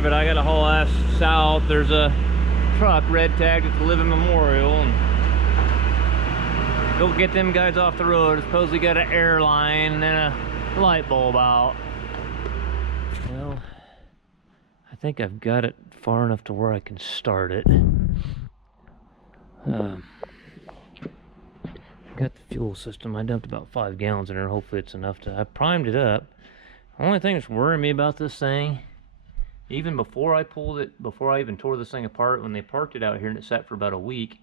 there, but I got to haul ass south. There's a truck red tagged at the Living Memorial, and go get them guys off the road. It's supposedly got an air line and a light bulb out. Well, I think I've got it far enough to where I can start it. Got the fuel system. I dumped about 5 gallons in there. Hopefully it's enough to... I primed it up. The only thing that's worrying me about this thing, even before I pulled it, before I even tore this thing apart, when they parked it out here and it sat for about a week,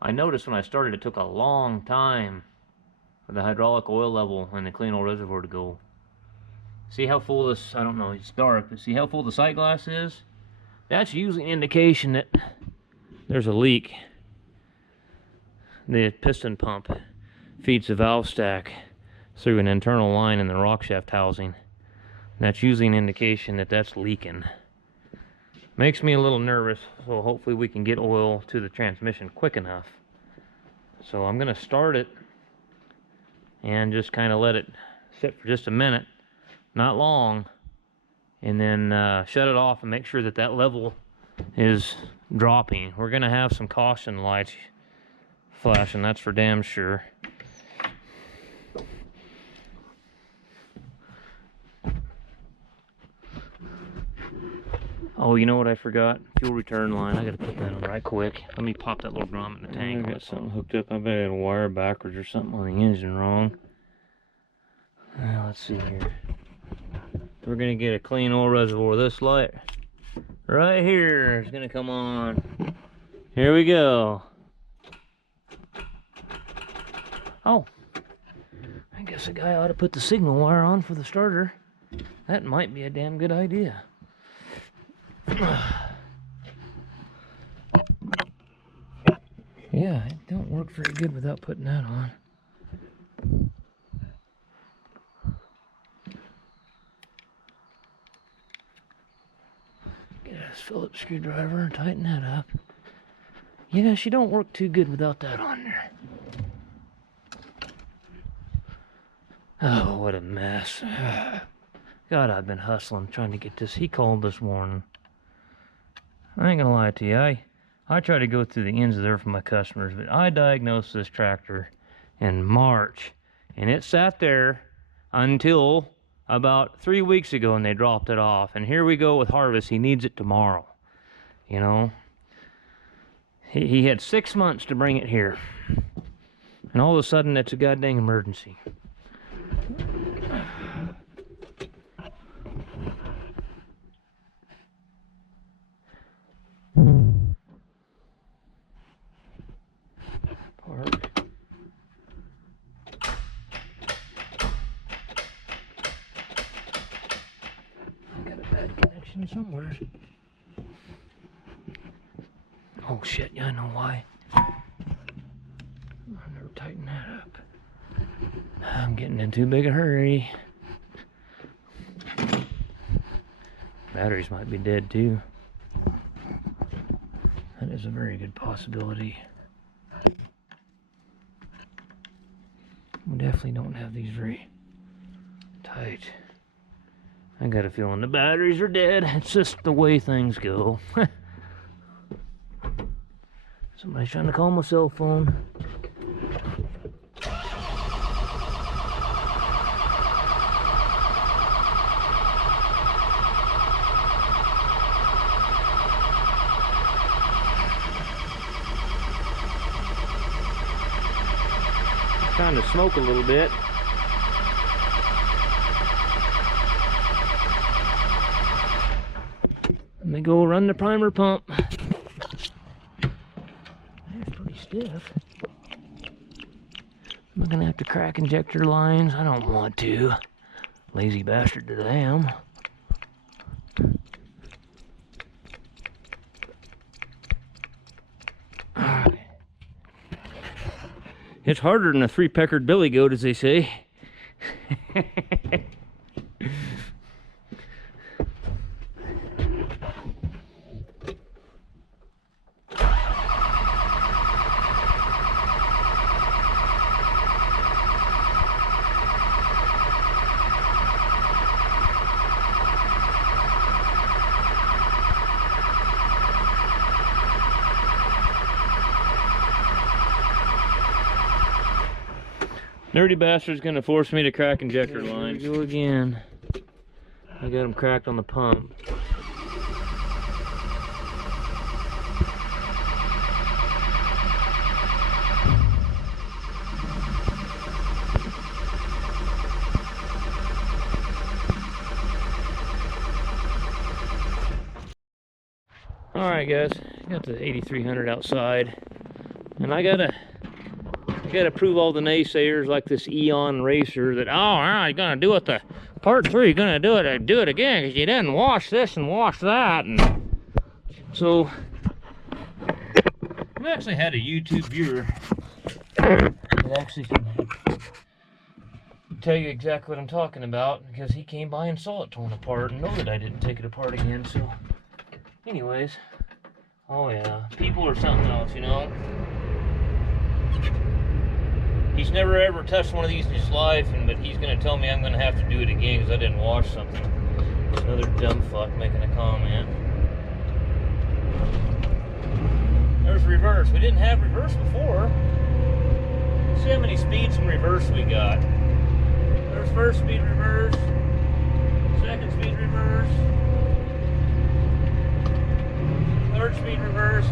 I noticed when I started it took a long time for the hydraulic oil level and the clean oil reservoir to go. See how full this, I don't know, it's dark, but see how full the sight glass is? That's usually an indication that there's a leak. The piston pump feeds the valve stack through an internal line in the rock shaft housing. And that's usually an indication that that's leaking. Makes me a little nervous, so hopefully we can get oil to the transmission quick enough. So I'm going to start it and just kind of let it sit for just a minute, not long, and then shut it off and make sure that that level is dropping. We're going to have some caution lights flashing, that's for damn sure. Oh, you know what I forgot? Fuel return line. I gotta put that on right quick. Let me pop that little grommet in the tank. I got something hooked up. I bet I had a wire backwards or something on the engine wrong. Now, let's see here. We're gonna get a clean oil reservoir. This light right here is gonna come on. Here we go. Oh, I guess a guy ought to put the signal wire on for the starter. That might be a damn good idea. Yeah, it don't work very good without putting that on. Get a Phillips screwdriver and tighten that up. Yeah, she don't work too good without that on there. Oh, what a mess. God, I've been hustling trying to get this. He called this morning. I ain't gonna lie to you. I try to go through the ends of there for my customers, but I diagnosed this tractor in March, and it sat there until about 3 weeks ago, and they dropped it off. And here we go with harvest. He needs it tomorrow. You know? He had 6 months to bring it here. And all of a sudden, it's a goddamn emergency. Park. I got a bad connection somewhere. Oh shit, yeah, I know why. I'll never tighten that up. I'm getting in too big a hurry. Batteries might be dead too. That is a very good possibility. We definitely don't have these very tight. I got a feeling the batteries are dead. It's just the way things go. Somebody's trying to call my cell phone. Trying to smoke a little bit. Let me go run the primer pump. That's pretty stiff. I'm gonna have to crack injector lines. I don't want to. Lazy bastard that I am. It's harder than a three-peckered billy goat, as they say. Nerdy bastard's gonna force me to crack injector lines. Here we go again. I got them cracked on the pump. Alright guys, got the 8300 outside, and I gotta prove all the naysayers like this Eon Racer that, oh, you're gonna do it the part 3, you're gonna do it again because you didn't wash this and wash that. And so I've actually had a YouTube viewer that actually can tell you exactly what I'm talking about, because he came by and saw it torn apart and know that I didn't take it apart again. So anyways, oh yeah, people are something else, you know. He's never ever touched one of these in his life, but he's gonna tell me I'm gonna have to do it again because I didn't wash something. Another dumb fuck making a comment. There's reverse. We didn't have reverse before. See how many speeds in reverse we got. There's first speed reverse, second speed reverse, third speed reverse.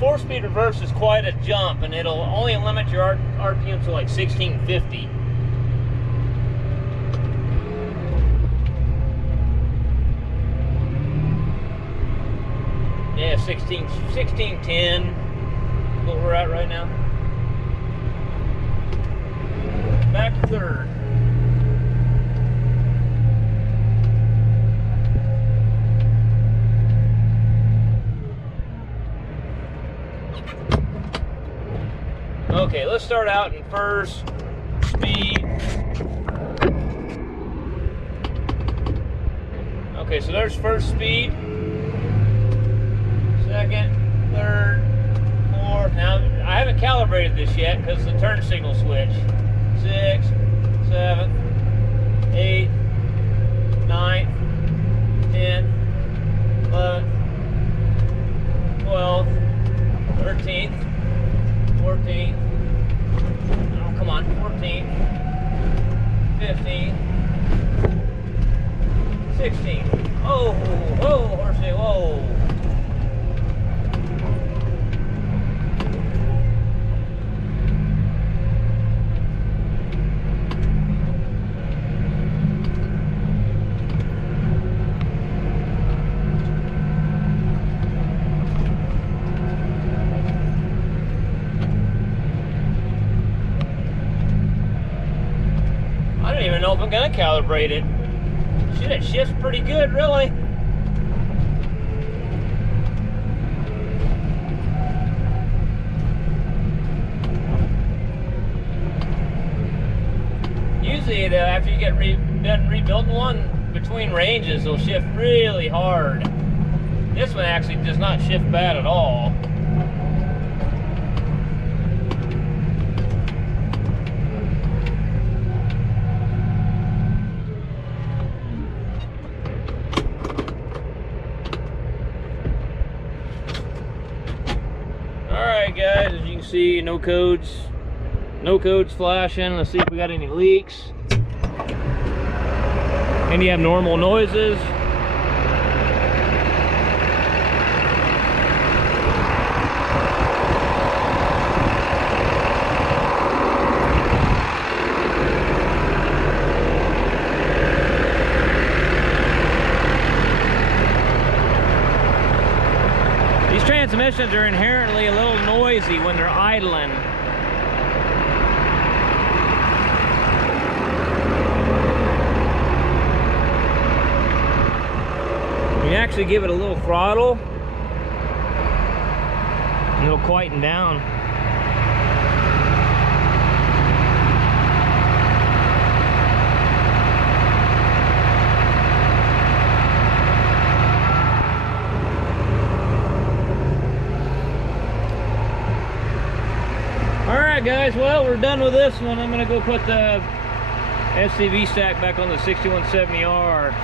Four speed reverse is quite a jump, and it'll only limit your RPM to like 1650. Yeah, 1610 is what we're at right now. Back to third. Okay, let's start out in first speed. Okay, so there's first speed. Second, third, fourth. Now, I haven't calibrated this yet because the turn signal switch. 6th, 7th, 8th, 9th, 10th, 11th, 12th, 13th, 14th. Oh, come on, 14th, 15th, 16th. Oh, horsey, whoa. I don't even know if I'm gonna calibrate it. Shit, it shifts pretty good, really. Usually, after you get done rebuilding one, between ranges, it'll shift really hard. This one actually does not shift bad at all. Alright guys, as you can see, no codes flashing. Let's see if we got any leaks. Any abnormal noises. These transmissions are inherently a little noisy when they're idling. You actually give it a little throttle and it'll quieten down. Alright guys, well, we're done with this one. I'm gonna go put the SCV stack back on the 6170R.